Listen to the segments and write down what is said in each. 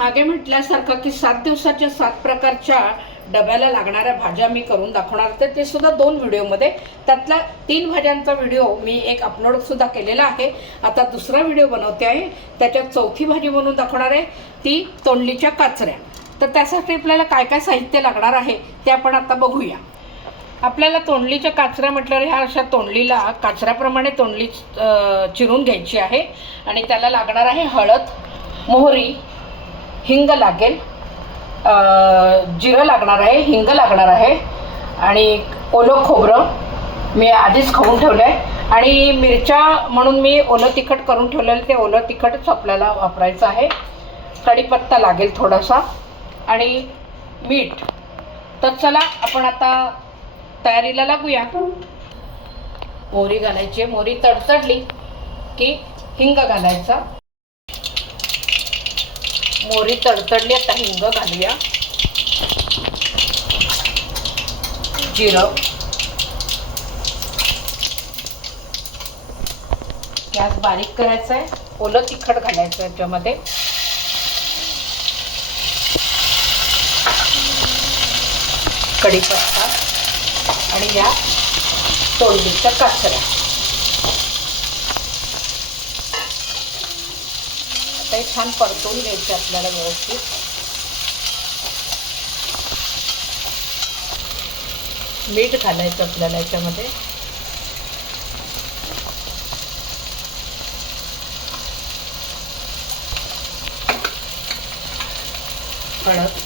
मागे म्हटल्यासारखं की सात दिवसाच्या सात प्रकारच्या डब्याला लागणाऱ्या भाज्या मी करून दाखवणार. तर ते सुद्धा दोन व्हिडिओमध्ये. त्यातला तीन भाज्यांचा व्हिडिओ मी एक अपलोड सुद्धा केलेला आहे. आता दुसरा व्हिडिओ बनवते आहे. त्याच्यात चौथी भाजी बनवून दाखवणार आहे. ती तोंडलीच्या काचऱ्या. तर त्यासाठी आपल्याला काय काय साहित्य लागणार आहे ते आपण आता बघूया. आपल्याला तोंडलीच्या काचऱ्या म्हटल्यावर ह्या अशा तोंडलीला काचऱ्याप्रमाणे तोंडली चिरून घ्यायची आहे. आणि त्याला लागणार आहे हळद मोहरी हिंग लागेल. जिरं लागणार आहे हिंग लागणार आहे. आणि ओलं खोबरं मी आधीच खाऊन ठेवलं आहे आणि मिरच्या म्हणून मी ओलं तिखट करून ठेवलेलं ते ओलं तिखटच आपल्याला वापरायचं आहे. कढीपत्ता लागेल थोडासा. आणि मीठ. तर चला आपण आता तयारीला लागूया. मोहरी घालायची मोरी तडतडली की हिंग घालायचा. मोरी तडतडली आता हिंग घालूया. जिरं. गॅस बारीक करायचा आहे ओलं तिखट घालायचं याच्यामध्ये. कढीपत्ता. आणि या तोंडीच्या काचऱ्या. आहे छान परतून घ्यायचे आपल्याला व्यवस्थित. मीठ घालायचं आपल्याला याच्यामध्ये. हळद.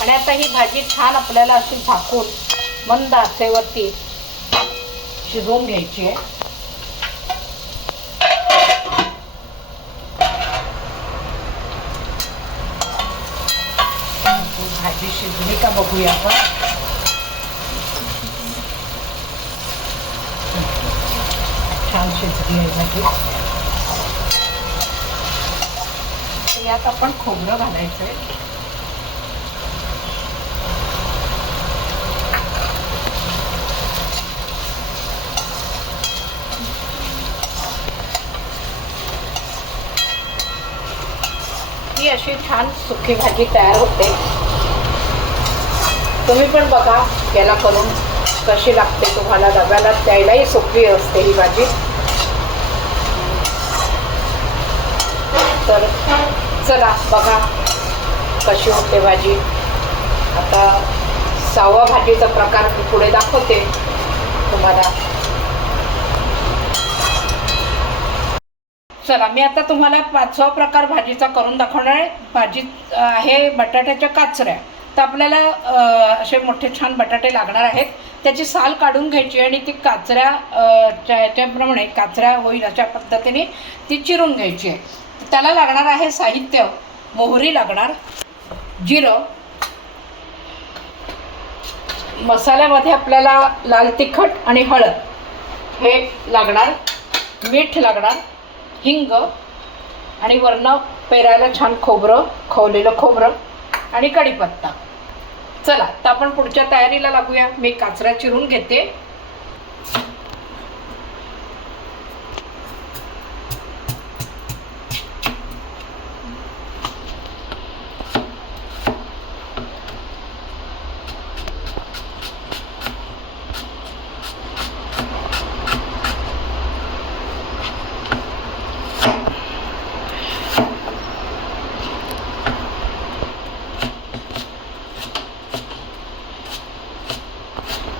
आणि आता ही भाजी छान आपल्याला अशी झाकून मंद आचेवरती शिजवून घ्यायची आहे. भाजी शिजली का बघूया आपण. छान शिजली आहे भाजी. यात आपण खोबरं घालायचं आहे ही अशी छान सुकी भाजी तयार होते. तुम्ही पण बघा याला करून कशी लागते तुम्हाला. डब्याला द्यायलाही सोपी असते ही भाजी. तर चला बघा कशी होते भाजी. आता सहावा भाजीचा प्रकार पुढे दाखवते तुम्हाला. चला मी आता तुम्हाला पाचवा प्रकार भाजीचा करून दाखवणार आहे. भाजी आहे बटाट्याच्या काचऱ्या. तर आपल्याला असे मोठे छान बटाटे लागणार आहेत. त्याची साल काढून घ्यायची आणि ती काचऱ्या याच्याप्रमाणे काचऱ्या होईल अशा पद्धतीने ती चिरून घ्यायची आहे. त्याला लागणार आहे साहित्य. मोहरी लागणार. जिरं. मसाल्यामध्ये आपल्याला लाल तिखट आणि हळद हे लागणार. मीठ लागणार. हिंग आणि वरनं पेरायला छान खोबरं खवलेलं खोबरं आणि कढीपत्ता. चला तर आपण पुढच्या तयारीला लागूया. मी काचरा चिरून घेते.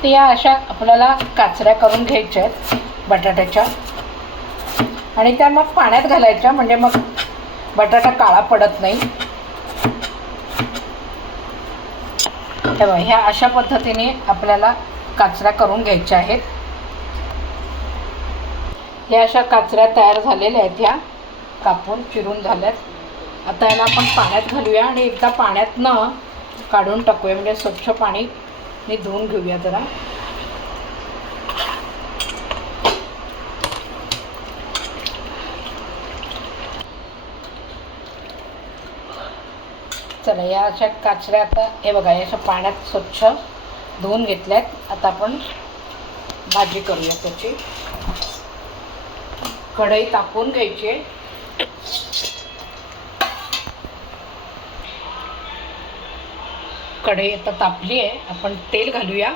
तर या अशा आपल्याला काचऱ्या करून घ्यायच्या आहेत बटाट्याच्या. आणि त्या मग पाण्यात घालायच्या म्हणजे मग बटाटा काळा पडत नाही. तेव्हा ह्या अशा पद्धतीने आपल्याला काचऱ्या करून घ्यायच्या आहेत. ह्या अशा काचऱ्या तयार झालेल्या आहेत ह्या. कापून चिरून झाल्यात. आता याला आपण पाण्यात घालूया आणि एकदा पाण्यातनं काढून टाकूया म्हणजे स्वच्छ पाणी हे धुवून घेऊया जरा. चला या अशा काचऱ्या आता हे बघा या अशा पाण्यात स्वच्छ धुवून घेतल्यात. आता आपण भाजी करूया त्याची. कढई तापवून घ्यायची आहे. कढई आता तापली आहे. आपण तेल घालूया.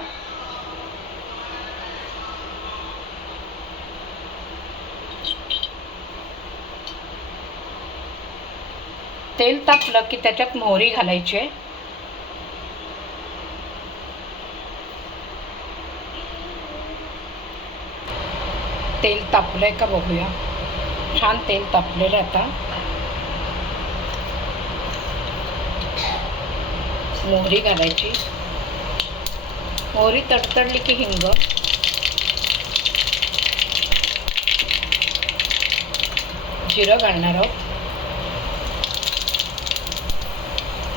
तेल तापलं की त्याच्यात मोहरी घालायची आहे. तेल तापलंय का बघूया. छान तेल तापलेलं आहे आता. मोहरी घालायची. मोहरी तडतडली की हिंग. जिरं घालणार आहोत.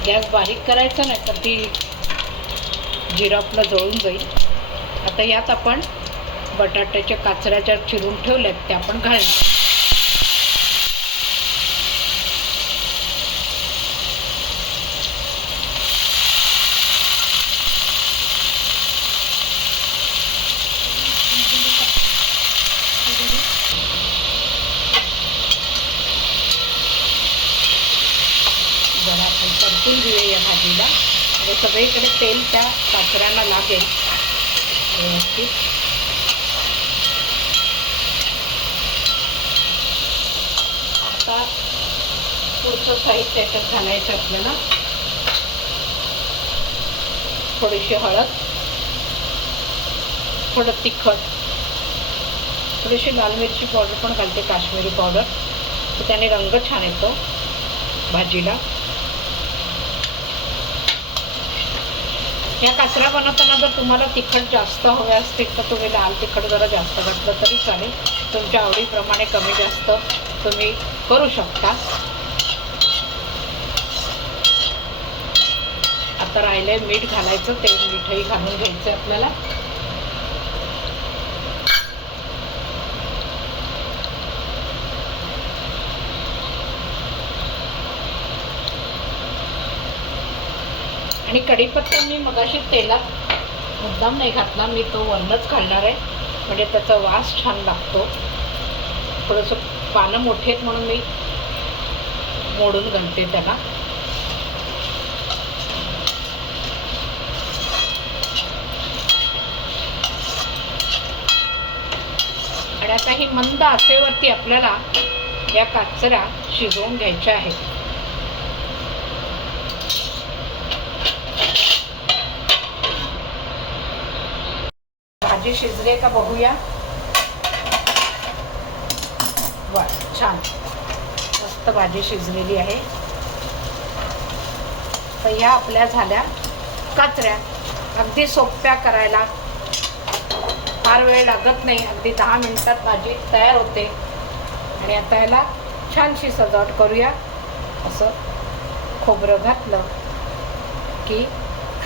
गॅस बारीक करायचा नाही तर ती जिरं आपलं जळून जाईल. आता यात आपण बटाट्याच्या काचऱ्या ज्या चिरून ठेवल्यात त्या आपण घालणार जरा आपण परतून घेऊया या भाजीला. सगळीकडे तेल त्या काचऱ्यांना लागेल. व्यवस्थित. आता पुढचं साहित्य याच्यात घालायचं आपल्याला. थोडीशी हळद. थोडं तिखट. थोडीशी लाल मिरची पावडर पण घालते काश्मीरी पावडर. तर त्याने रंग छान येतो भाजीला. या काचऱ्या बनवताना जर तुम्हाला तिखट जास्त हवे असतील तर तुम्ही लाल तिखट जरा जास्त घातलं तरी चालेल. तुमच्या आवडीप्रमाणे कमी जास्त तुम्ही करू शकता. आता राहिलंय मीठ घालायचं ते मीठही घालून घ्यायचं आपल्याला. आणि कढीपत्ता मी मगाशी तेलात मुद्दाम नाही घातला. मी तो वरनच घालणार आहे. म्हणजे त्याचा वास छान लागतो. थोडंसं पानं मोठी आहेत म्हणून मी मोडून घालते त्याला. आणि आता ही मंद असेवरती आपल्याला या काचऱ्या शिजवून घ्यायच्या आहेत. भाजी शिजली आहे का बघूया. वा छान. मस्त भाजी शिजलेली आहे. तर ह्या आपल्या झाल्या कचऱ्या. अगदी सोप्या करायला फार वेळ लागत नाही. अगदी दहा मिनिटात भाजी तयार होते. आणि आता याला छानशी सजावट करूया. असं खोबरं घातलं की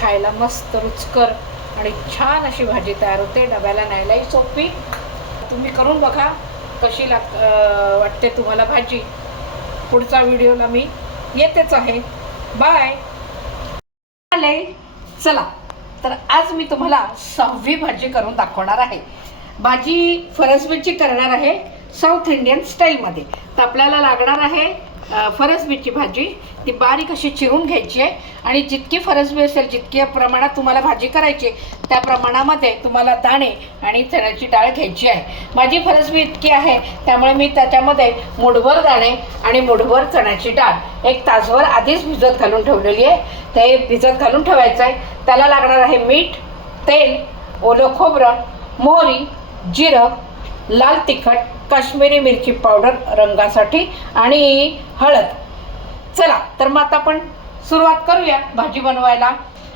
खायला मस्त रुचकर आणि छान अशी भाजी तयार होते डब्याला न्यायलाही सोपी. तुम्ही करून बघा कशी लाग वाटते तुम्हाला भाजी. पुढचा व्हिडिओला मी येतेच आहे. बाय. आले चला. तर आज मी तुम्हाला सहावी भाजी करून दाखवणार आहे. भाजी फरसबीची करणार आहे साऊथ इंडियन स्टाईलमध्ये. तर आपल्याला लागणार आहे फरसबीची भाजी ती बारीक अशी चिरून घ्यायची आहे. आणि जितकी फरसबी असेल जितक्या प्रमाणात तुम्हाला भाजी करायची आहे, त्या प्रमाणामध्ये तुम्हाला दाणे आणि चण्याची डाळ घ्यायची आहे. माझी फरसबी इतकी आहे त्यामुळे मी त्याच्यामध्ये मुठभर दाणे आणि मुठभर चण्याची डाळ. एक तासभर आधीच भिजत घालून ठेवलेली आहे. ते भिजत घालून ठेवायचं आहे. त्याला लागणार आहे मीठ तेल ओलं खोबरं मोहरी जिरं लाल तिखट काश्मीरी मिरची पावडर रंगासाठी आणि हळद. चला तर मग आता आपण सुरुवात करूया भाजी बनवायला.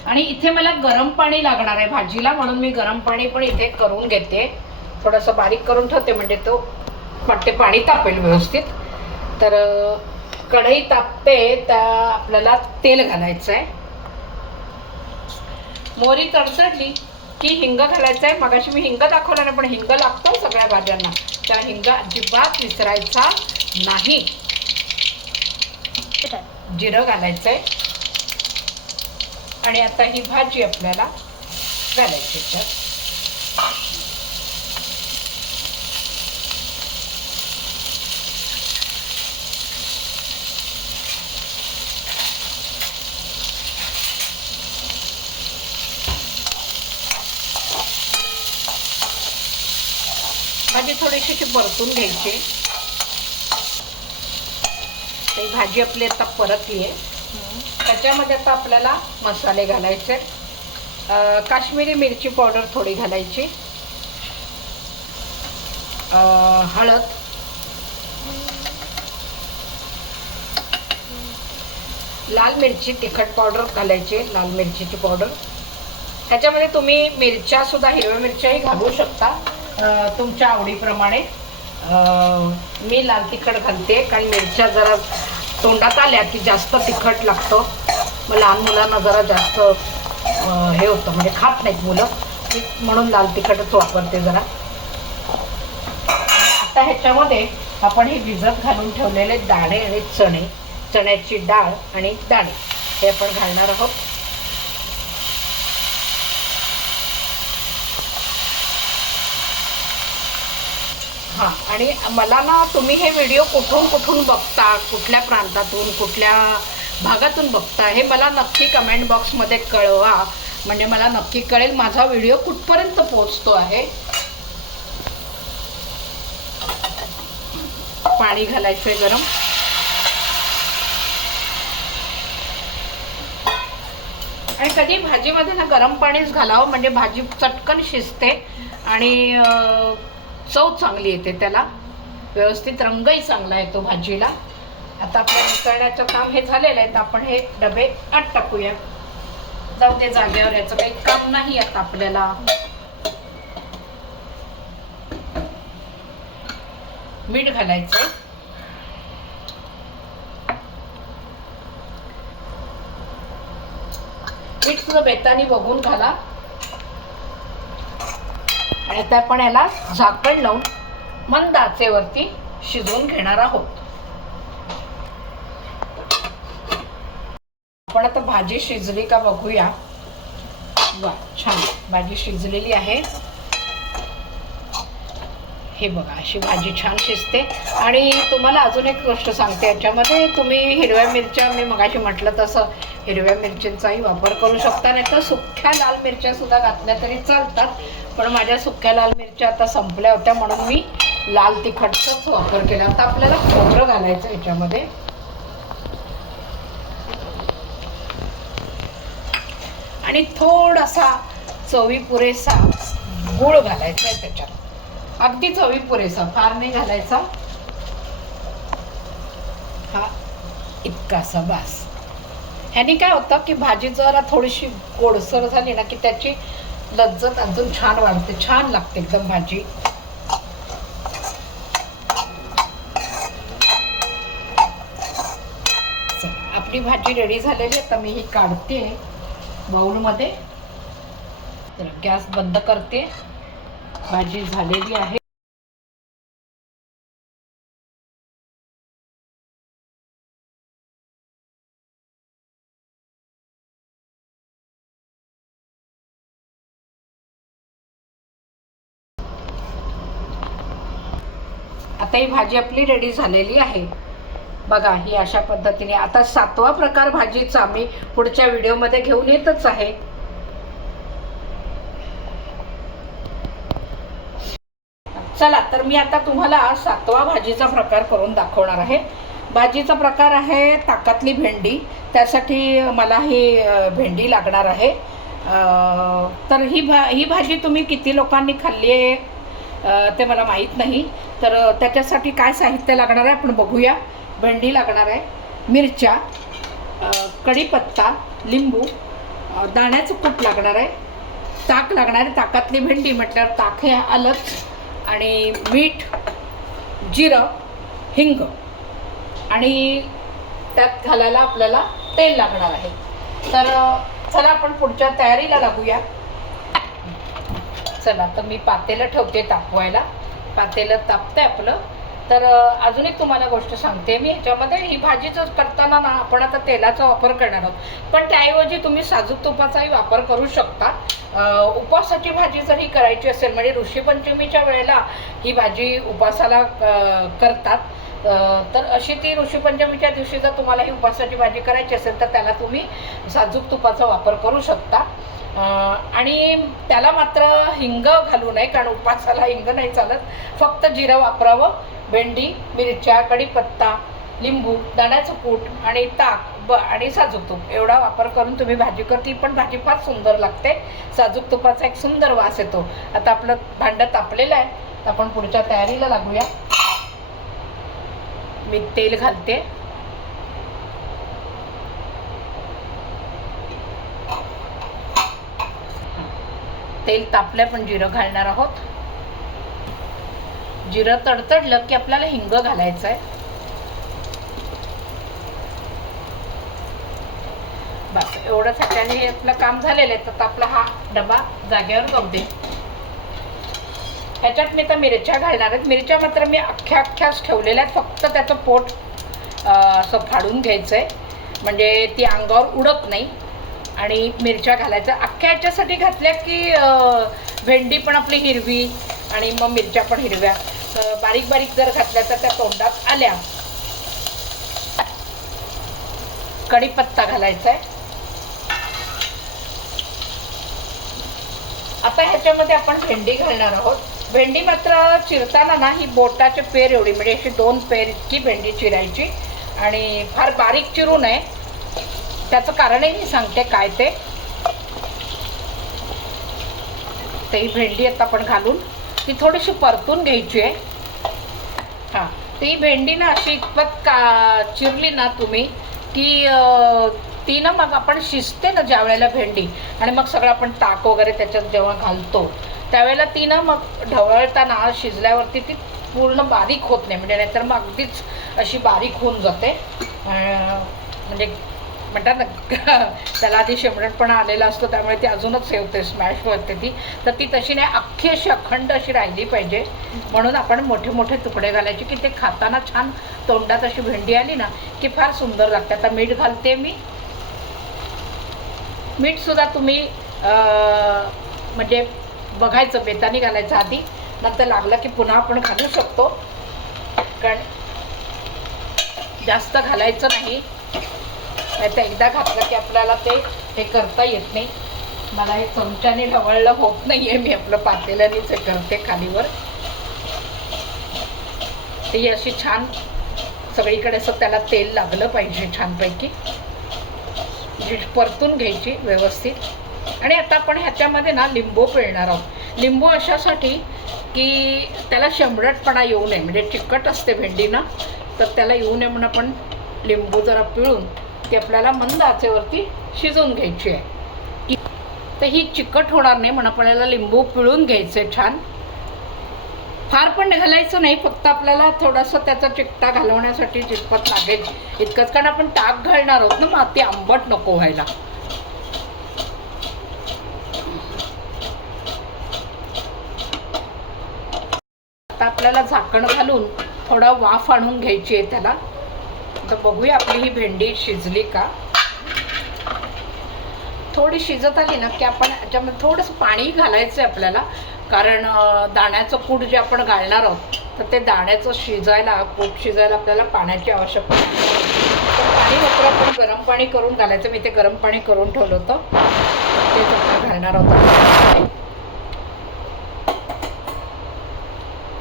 आणि इथे मला गरम पाणी लागणार आहे भाजीला म्हणून मी गरम पाणी पण इथे करून घेते. थोडंसं बारीक करून ठेवते म्हणजे तो वाटते पाणी तापेल व्यवस्थित. तर कढई तापते त्या आपल्याला तेल घालायचं आहे मोहरी तडतडली की हिंग घालायचं आहे मगाशी मी हिंग दाखवलं नाही पण हिंग लागतो सगळ्या भाज्यांना. त्या हिंग अजिबात विसरायचा नाही. जिरं घालायचं आहे आणि आता ही भाजी आपल्याला घालायची त्यात भाजी थोडीशी अशी परतून घ्यायची. ही भाजी आपली आता परतली आहे त्याच्यामध्ये आता आपल्याला मसाले घालायचे. काश्मीरी मिरची पावडर थोडी घालायची. हळद. लाल मिरची तिखट पावडर घालायची लाल मिरचीची पावडर. ह्याच्यामध्ये तुम्ही मिरच्या सुद्धा हिरव्या मिरच्याही घालू शकता. तुमच्या आवडीप्रमाणे मी लाल तिखट घालते. कारण मिरच्या जरा तोंडात आल्या की जास्त तिखट लागतं. मग लहान मुलांना जरा जास्त हे होतं. म्हणजे खात नाहीत मुलं. म्हणून लाल तिखटच वापरते जरा. आता ह्याच्यामध्ये आपण हे भिजत घालून ठेवलेले दाणे आणि चणे. चण्याची डाळ आणि दाणे. हे आपण घालणार आहोत. हां आणि मला ना तुम्ही हे व्हिडिओ कुठून कुठून बघता कुठल्या प्रांतातून कुठल्या भागातून बघता हे मला नक्की कमेंट बॉक्समध्ये कळवा. म्हणजे मला नक्की कळेल माझा व्हिडिओ कुठपर्यंत पोहोचतो आहे. पाणी घालायचं आहे गरम. आणि कधी भाजीमध्ये ना गरम पाणीच घालावं म्हणजे भाजी चटकन शिजते. आणि चव चांगली येते त्याला. व्यवस्थित रंगही चांगला येतो भाजीला. आता आपल्या मिसळण्याचं काम हे झालेलं आहे तर आपण हे डबे आत टाकूया. जाऊ दे जागेवर याचं काही काम नाही आता आपल्याला. मीठ घालायचं मीठ सुद्धा बेतानी बघून घाला. आणि आता आपण याला झाकण लावून मंद आचेवरती शिजवून घेणार आहोत. आपण आता भाजी शिजली का बघूया. वा छान. भाजी शिजलेली आहे. हे बघा अशी भाजी छान शिजते. आणि तुम्हाला अजून एक गोष्ट सांगते याच्यामध्ये तुम्ही हिरव्या मिरच्या मी मगाशी म्हटलं तसं हिरव्या मिरच्यांचाही वापर करू शकता नाही तर सुख्या लाल मिरच्या सुद्धा घातल्या तरी चालतात. पण माझ्या सुक्या लाल मिरच्या आता संपल्या होत्या म्हणून मी लाल तिखटचाच वापर केला. आता आपल्याला खोबरं घालायचं याच्यामध्ये. आणि थोडासा चवी पुरेसा गुळ घालायचा आहे त्याच्यात. अगदी चवी पुरेसा. फार नाही घालायचा. हा इतकासा बास ह्यानी काय होतं की भाजी जरा थोडीशी गोडसर झाली ना की त्याची लज्जत अजून छान वाढते. छान लागते एकदम भाजी. आपली भाजी रेडी झालेली आहे तर मी ही काढते बाउलमध्ये तर गॅस बंद करते. भाजी झालेली आहे. आता ही भाजी आपली रेडी झालेली आहे. बघा ही अशा पद्धतीने आता सातवा प्रकार भाजीचा आम्ही पुढच्या व्हिडिओमध्ये घेऊन येतच आहे. चला तर मी आता तुम्हाला सातवा भाजीचा प्रकार करून दाखवणार आहे. भाजीचा प्रकार आहे ताकातली भेंडी. त्यासाठी मला ही भेंडी लागणार आहे. तर ही भा ही भाजी तुम्ही किती लोकांनी खाल्ली आहे ते मला माहीत नाही. तर त्याच्यासाठी काय साहित्य लागणार आहे आपण बघूया. भेंडी लागणार आहे मिरच्या कढीपत्ता लिंबू दाण्याचं कूट लागणार आहे ताक लागणार आहे ताकातली भेंडी म्हटल्यावर ताक हे आलंच आणि मीठ जिरं हिंग आणि त्यात घालायला आपल्याला तेल लागणार आहे. तर चला आपण पुढच्या तयारीला लागूया. चला तर मी पातेलं ठेवते तापवायला. पातेलं तापतंय आपलं. तर अजून एक तुम्हाला गोष्ट सांगते मी. ह्याच्यामध्ये ही भाजीचं करताना ना आपण आता तेलाचा वापर करणार आहोत. पण त्याऐवजी तुम्ही साजूक तुपाचाही वापर करू शकता. उपवासाची भाजी जर ही करायची असेल म्हणजे ऋषीपंचमीच्या वेळेला ही भाजी उपवासाला करतात. तर अशी ती ऋषीपंचमीच्या दिवशी जर तुम्हाला ही उपवासाची भाजी करायची असेल तर त्याला तुम्ही साजूक तुपाचा वापर करू शकता. आणि त्याला मात्र हिंग घालू नये कारण उपवासाला हिंग नाही चालत. फक्त जिरं वापरावं. भेंडी मिरच्या कढीपत्ता लिंबू दाण्याचं कूट आणि ताक ब आणि साजूक तूप. एवढा वापर करून तुम्ही भाजी कर पण भाजी फार सुंदर लागते. साजूक तुपाचा एक सुंदर वास येतो. आता आपलं भांडं तापलेलं आहे. तर आपण पुढच्या तयारीला लागूया. मी तेल घालते. तेल तापलं पण जिरं घालणार आहोत. जिरं तडतडलं की आपल्याला हिंग घालायचं आहे बस एवढंच ह्याच्याने हे आपलं काम झालेलं आहे. तर आपला हा डबा जागेवर जाऊ दे. ह्याच्यात मी तर मिरच्या घालणार आहेत मिरच्या मात्र मी अख्ख्या अख्ख्याच ठेवलेल्या आहेत. फक्त त्याचं पोट असं फाडून घ्यायचं आहे म्हणजे ती अंगावर उडत नाही. आणि मिरच्या घालायच्या अख्ख्या ह्याच्यासाठी घातल्या की भेंडी पण आपली हिरवी आणि मग मिरच्या पण हिरव्या. बारीक बारीक जर घातल्या तर त्या तोंडात आल्या. कढीपत्ता घालायचा आहे आता ह्याच्यामध्ये आपण भेंडी घालणार आहोत. भेंडी मात्र चिरताना ना ही बोटाचे पेर एवढी म्हणजे अशी दोन पेर इतकी भेंडी चिरायची. आणि फार बारीक चिरू नये. त्याचं कारणही मी सांगते काय ते ही भेंडी आता आपण घालून ती थोडीशी परतून घ्यायची आहे. ती भेंडी ना अशी इतपत का चिरली ना तुम्ही की ती ना मग आपण शिजते ना ज्या वेळेला भेंडी आणि मग सगळं आपण ताक वगैरे त्याच्यात जेव्हा घालतो त्यावेळेला ती ना मग ढवळताना शिजल्यावरती ती पूर्ण बारीक होत नाही म्हणजे नाहीतर मग अगदीच अशी बारीक होऊन जाते. म्हणजे म्हणतात ना त्याला आधी शेमडटपणा आलेला असतो त्यामुळे ती अजूनच हे होते स्मॅश होते ती. तर ती तशी नाही अख्खी अशी अखंड अशी राहिली पाहिजे. म्हणून आपण मोठे मोठे तुकडे घालायचे की ते खाताना छान तोंडात अशी भेंडी आली ना की फार सुंदर लागते आता मीठ घालते मी. मीठसुद्धा तुम्ही म्हणजे बघायचं बेतानी घालायचं आधी. नंतर लागलं की पुन्हा आपण घालू शकतो. कारण जास्त घालायचं नाही. नाही तर एकदा घातलं की आपल्याला ते हे करता येत नाही. मला हे चमच्याने ढवळलं होत नाही आहे मी आपलं पातेल्यानेच हे करते खालीवर. ती अशी छान सगळीकडे असं त्याला तेल लागलं पाहिजे छानपैकी. परतून घ्यायची व्यवस्थित. आणि आता आपण ह्याच्यामध्ये ना लिंबू पिळणार आहोत. लिंबू अशासाठी की त्याला शंभरटपणा येऊ नये म्हणजे चिकट असते भेंडी ना तर त्याला येऊ नये म्हणून आपण लिंबू जरा पिळून ती आपल्याला मंद आचेवरती शिजवून घ्यायची आहे. तर ही चिकट होणार नाही म्हणून आपल्याला लिंबू पिळून घ्यायचं आहे छान. फार पण घालायचं नाही फक्त आपल्याला थोडासा त्याचा चिकटा घालवण्यासाठी जितपत लागेल. इतकंच कारण आपण ताक घालणार आहोत ना माती आंबट नको व्हायला. आता आपल्याला झाकण घालून थोडा वाफ आणून घ्यायची आहे त्याला. तर बघूया आपली ही भेंडी शिजली का? थोडी शिजत आली ना की आपण याच्यामध्ये थोडंसं पाणी घालायचं आहे आपल्याला. कारण दाण्याचं कूट जे आपण घालणार आहोत तर ते दाण्याचं शिजायला कूट शिजायला आपल्याला पाण्याची आवश्यकता तर पाणी मात्र आपण गरम पाणी करून घालायचं. मी ते गरम पाणी करून ठेवलं होतं. तेच आपण घालणार आहोत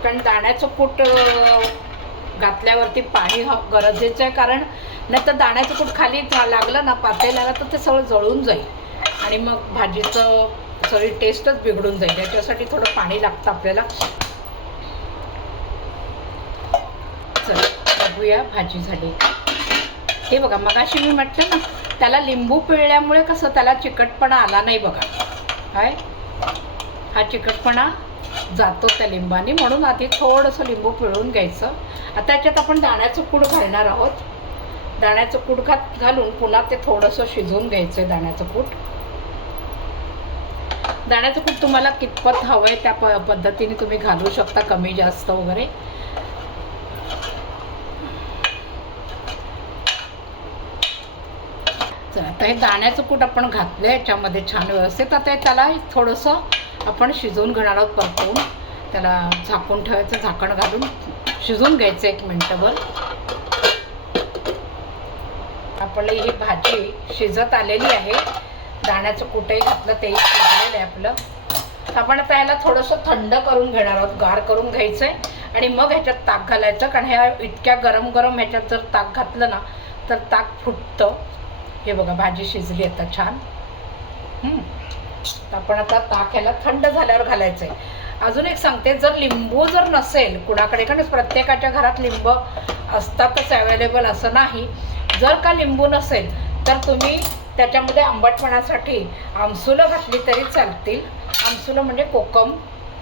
कारण दाण्याचं कूट घातल्यावरती पाणी हा गरजेचं आहे कारण नाहीतर दाण्याचं कूट खाली झा- लागलं ना पातेल्याला तर ते सगळं जळून जाईल. आणि मग भाजीचं सगळी टेस्टच बिघडून जाईल. त्याच्यासाठी थोडं पाणी लागतं आपल्याला. चला बघूया भाजी झाली. हे बघा मगाशी मी म्हटलं ना त्याला लिंबू पिळल्यामुळे कसं त्याला चिकटपणा आला नाही बघा. काय हा चिकटपणा जातो त्या लिंबाने. म्हणून आधी थोडंसं लिंबू पिळून घ्यायचं. आता त्याच्यात आपण दाण्याचं कूड घालणार आहोत. दाण्याचं कूट घात घालून पुन्हा ते थोडंसं शिजवून घ्यायचं आहे दाण्याचं कूट. दाण्याचं कूट तुम्हाला कितपत हवं आहे त्या प पद्धतीने तुम्ही घालू शकता कमी जास्त वगैरे. आता हे दाण्याचं कूट आपण घातलं याच्यामध्ये छान व्यवस्थित. आता त्याला थोडंसं आपण शिजवून घेणार आहोत परतवून त्याला झाकून ठेवायचं झाकण घालून शिजवून घ्यायचं एक मिनटंभर. आपली ही भाजी शिजत आलेली आहे. दाण्याचं कुठेही घातलं तेही शिजलेलं आहे आपलं. आपण आता ह्याला थोडंसं थंड करून घेणार आहोत गार करून घ्यायचं आहे आणि मग ह्याच्यात ताक घालायचं कारण ह्या इतक्या गरम गरम ह्याच्यात जर ताक घातलं ना तर ताक फुटतं. हे बघा भाजी शिजली आता छान. हम्म. आपण आता ताक ह्याला थंड झाल्यावर घालायचं आहे अजून एक सांगते जर लिंबू जर नसेल कुणाकडे कारण प्रत्येकाच्या घरात लिंब असतातच अवेलेबल असं नाही. जर का लिंबू नसेल तर तुम्ही त्याच्यामध्ये आंबटपणासाठी आमसुलं घातली तरी चालतील. आमसुलं म्हणजे कोकम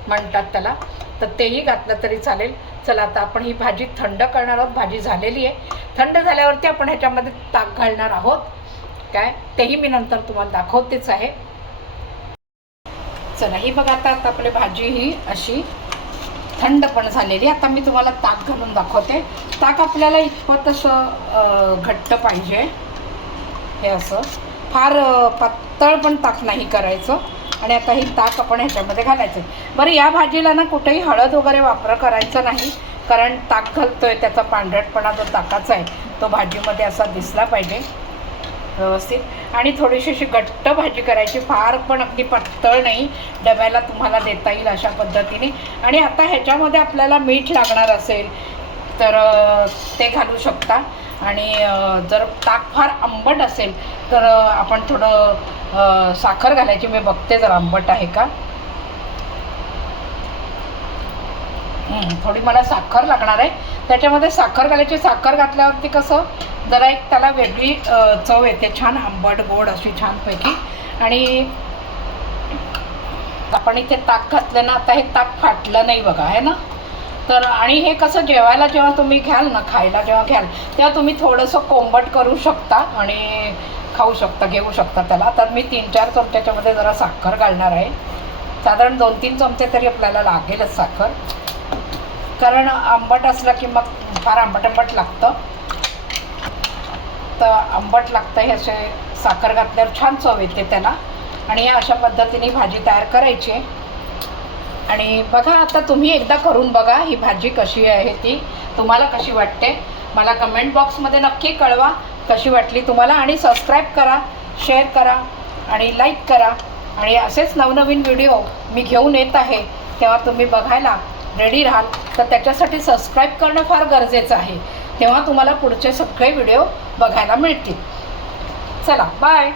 म्हणतात त्याला. तर तेही घातलं तरी चालेल. चला आता आपण ही भाजी थंड करणार आहोत. भाजी झालेली आहे. थंड झाल्यावरती आपण ह्याच्यामध्ये ताक घालणार आहोत. काय? तेही मी नंतर तुम्हाला दाखवतेच आहे. चला ही बघा आता आता आपली भाजी ही अशी थंड पण झालेली आता मी तुम्हाला ताक घालून दाखवते. ताक आपल्याला इतपत असं घट्ट पाहिजे. हे असं. फार पातळ पण ताक नाही करायचं. आणि आता ही ताक आपण ह्याच्यामध्ये घालायचं. बरं या भाजीला ना कुठेही हळद वगैरे वापर करायचं नाही. कारण ताक घालतोय त्याचा पांढरटपणा जो ताकाचा आहे तो भाजीमध्ये असा दिसला पाहिजे. व्यवस्थित. आणि थोडीशी अशी घट्ट भाजी करायची. फार पण अगदी पातळ नाही. डब्याला तुम्हाला देता येईल अशा पद्धतीने. आणि आता ह्याच्यामध्ये आपल्याला मीठ लागणार असेल तर ते घालू शकता. आणि जर ताक फार आंबट असेल तर आपण थोडं साखर घालायची. मी बघते जर आंबट आहे का. थोडी मला साखर लागणार आहे. त्याच्यामध्ये साखर घालायची. साखर घातल्यावरती कसं जरा एक त्याला वेगळी चव येते. छान आंबट गोड अशी छानपैकी. आणि आपण इथे ताक घातलं ना आता हे ताक फाटलं नाही बघा आहे ना? तर आणि हे कसं जेवायला जेव्हा तुम्ही घ्याल ना खायला जेव्हा घ्याल तेव्हा तुम्ही थोडंसं कोंबट करू शकता आणि खाऊ शकता घेऊ शकता त्याला. तर मी तीन चार चमच्याच्यामध्ये जरा साखर घालणार आहे. साधारण दोन तीन चमचे तरी आपल्याला लागेलच साखर. कारण आंबट असलं की मग फार आंबट आंबट लागतं. तर आंबट लागतं हे असे साखर घातल्यावर छान चव येते त्याला. आणि अशा पद्धतीने भाजी तयार करायची. आहे आणि बघा आता तुम्ही एकदा करून बघा ही भाजी कशी आहे ती. तुम्हाला कशी वाटते? मला कमेंट बॉक्समध्ये नक्की कळवा. कशी वाटली तुम्हाला? आणि सबस्क्राईब करा शेअर करा आणि लाईक करा. आणि असेच नवनवीन व्हिडिओ मी घेऊन येत आहे. तेव्हा तुम्ही बघायला रेडी राहाल तर त्याच्यासाठी सबस्क्राईब करणं फार गरजेचं आहे. तेव्हा तुम्हाला पुढचे सगळे व्हिडिओ बघायला मिळतील. चला बाय